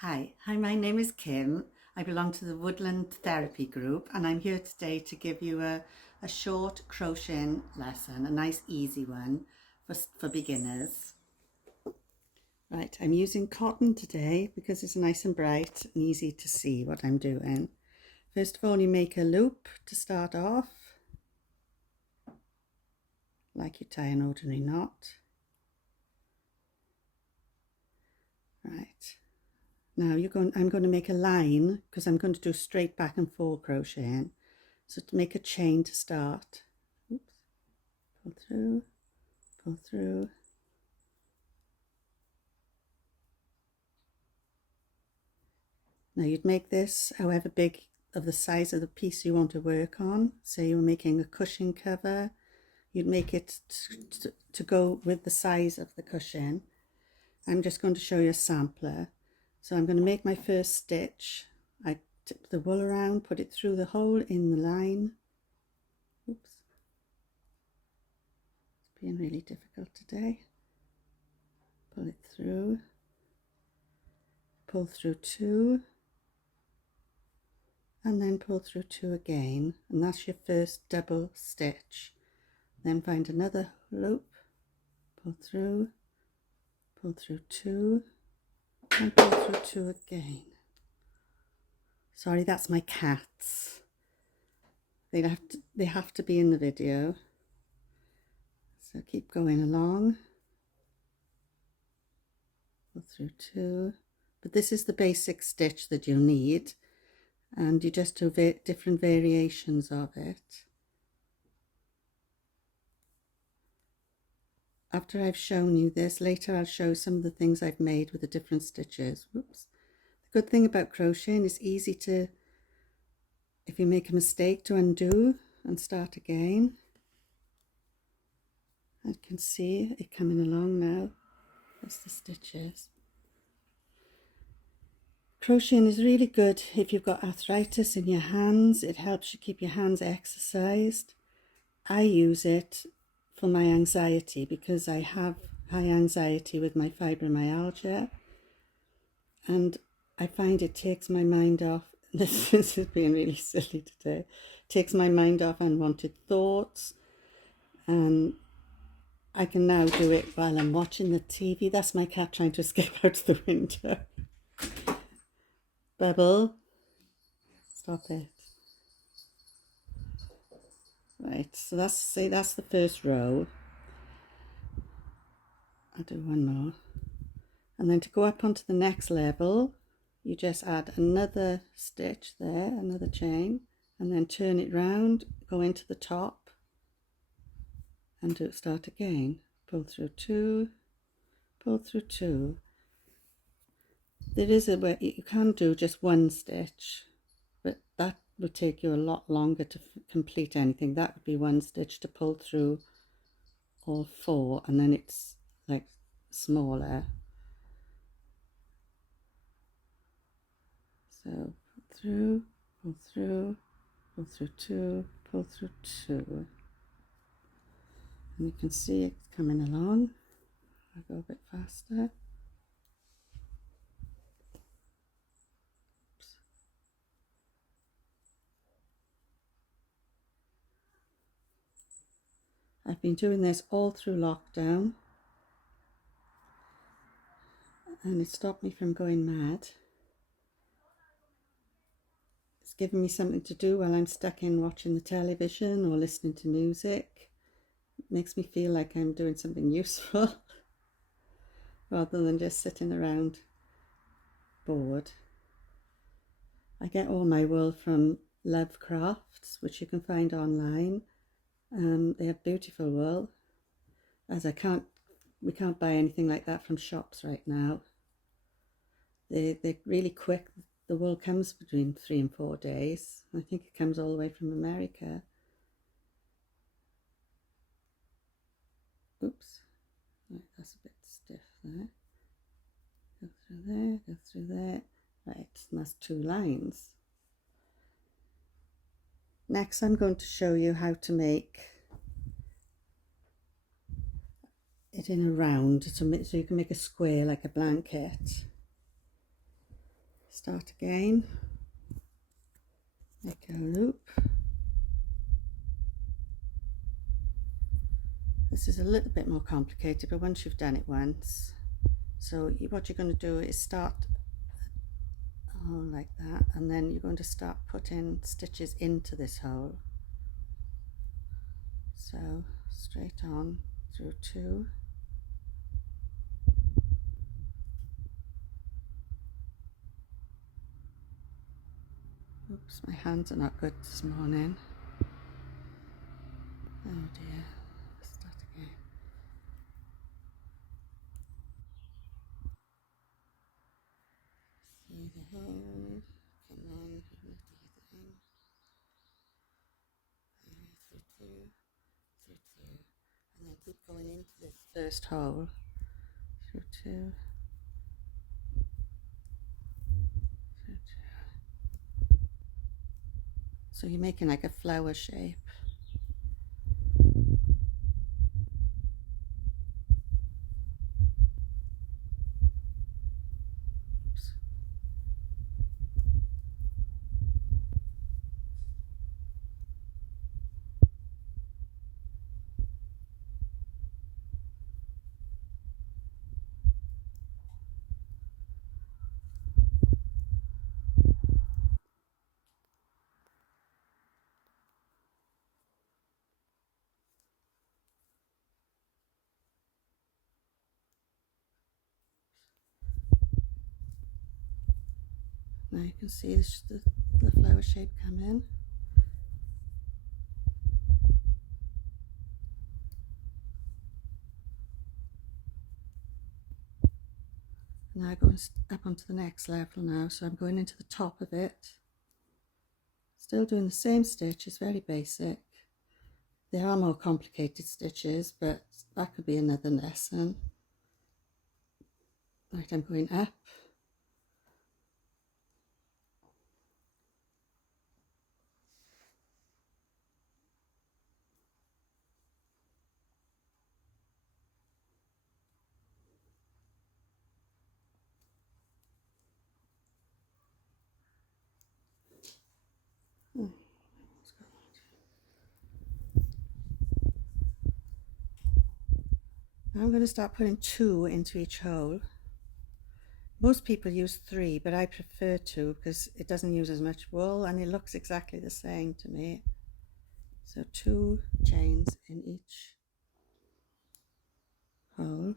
Hi, my name is Kim. I belong to the Woodland Therapy Group and I'm here today to give you a short crocheting lesson, a nice easy one for beginners. Right, I'm using cotton today because it's nice and bright and easy to see what I'm doing. First of all, you make a loop to start off, like you tie an ordinary knot. Right. Now I'm going to make a line because I'm going to do straight back and forth crocheting. So to make a chain to start, oops, pull through. Now you'd make this however big of the size of the piece you want to work on. Say you were making a cushion cover, you'd make it to go with the size of the cushion. I'm just going to show you a sampler. So I'm going to make my first stitch. I tip the wool around, put it through the hole in the line. Oops. It's being really difficult today. Pull it through. Pull through two. And then pull through two again. And that's your first double stitch. Then find another loop. Pull through two. And pull through two again. Sorry, that's my cats. They have to be in the video. So keep going along. Pull through two. But this is the basic stitch that you'll need. And you just do different variations of it. After I've shown you this, later I'll show some of the things I've made with the different stitches. Whoops. The good thing about crocheting is easy to, if you make a mistake, to undo and start again. I can see it coming along now. That's the stitches. Crocheting is really good if you've got arthritis in your hands. It helps you keep your hands exercised. I use it for my anxiety because I have high anxiety with my fibromyalgia, and I find it takes my mind off. This is being really silly today. It takes my mind off unwanted thoughts, and I can now do it while I'm watching the TV. That's my cat trying to escape out the window. Bubble, stop it. Right, so that's the first row. I'll do one more. And then to go up onto the next level, you just add another stitch there, another chain, and then turn it round, go into the top, and start again. Pull through two, pull through two. There is a way you can do just one stitch, but that would take you a lot longer to complete anything. That would be one stitch to pull through all four, and then it's like smaller. So pull through, pull through, pull through two, pull through two. And you can see it coming along. I'll go a bit faster. Oops. I've been doing this all through lockdown, and it stopped me from going mad. It's given me something to do while I'm stuck in watching the television or listening to music. It makes me feel like I'm doing something useful rather than just sitting around bored. I get all my wool from Love Crafts, which you can find online. They have beautiful wool, as we can't buy anything like that from shops right now. They're really quick. The wool comes between 3 and 4 days. I think it comes all the way from America. Oops, right, that's a bit stiff there. Go through there, go through there. Right, and that's 2 lines. Next I'm going to show you how to make it in a round, so you can make a square like a blanket. Start again, make a loop. This is a little bit more complicated, but once you've done it once, so what you're going to do is start a hole like that, and then you're going to start putting stitches into this hole. So straight on through 2, oops, my hands are not good this morning. Oh dear, let's start again. Through the hole, come on, through 2, through 2, and then keep going into this first hole, through 2, through 2. So you're making like a flower shape. Now you can see the flower shape come in. Now I'm going up onto the next level now, so I'm going into the top of it. Still doing the same stitch, it's very basic. There are more complicated stitches, but that could be another lesson. Right, I'm going up. Now I'm going to start putting 2 into each hole. Most people use 3, but I prefer 2 because it doesn't use as much wool and it looks exactly the same to me. So 2 chains in each hole.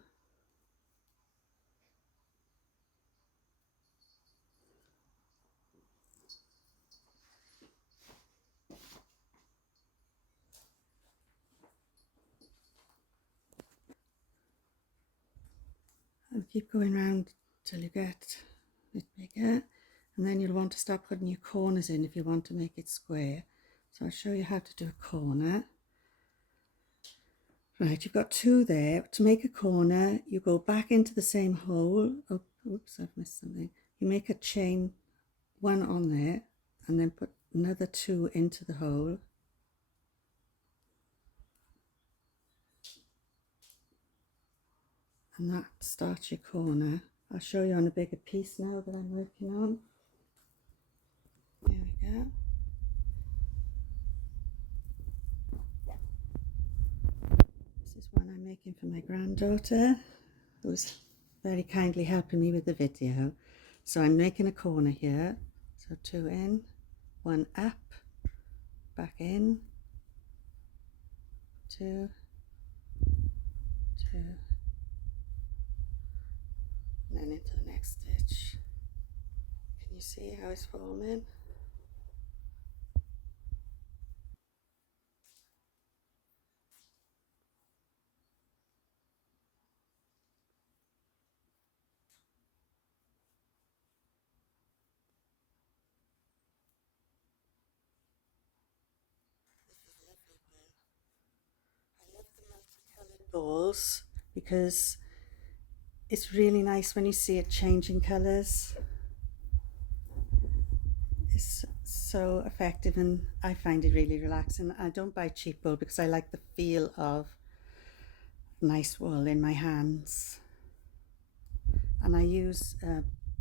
And keep going around till you get a bit bigger, and then you'll want to start putting your corners in if you want to make it square. So I'll show you how to do a corner. Right, you've got 2 there. To make a corner, you go back into the same hole. Oh, oops, I've missed something. You make a chain 1 on there and then put another 2 into the hole. And that starts your corner. I'll show you on a bigger piece now that I'm working on. There we go. This is one I'm making for my granddaughter, who's very kindly helping me with the video. So I'm making a corner here. So 2 in, 1 up, back in, 2, 2, and then into the next stitch. Can you see how it's forming? I love the multicolored balls because it's really nice when you see it changing colours. It's so effective and I find it really relaxing. I don't buy cheap wool because I like the feel of nice wool in my hands. And I use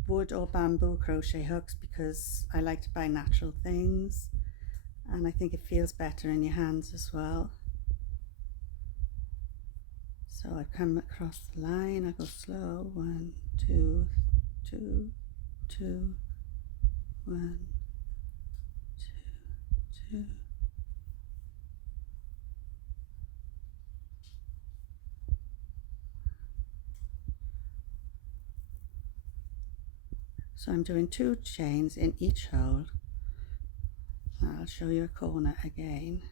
wood or bamboo crochet hooks because I like to buy natural things, and I think it feels better in your hands as well. So I come across the line, I go slow, 1, 2, 2, 2, 1, 2, 2. So I'm doing 2 chains in each hole. I'll show you a corner again.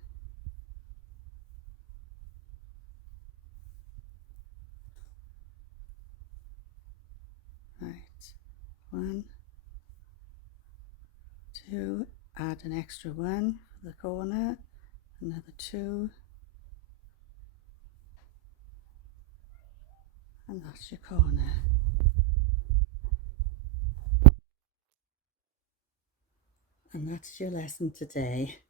Right, 1, 2, add an extra 1 for the corner, another 2, and that's your corner. And that's your lesson today.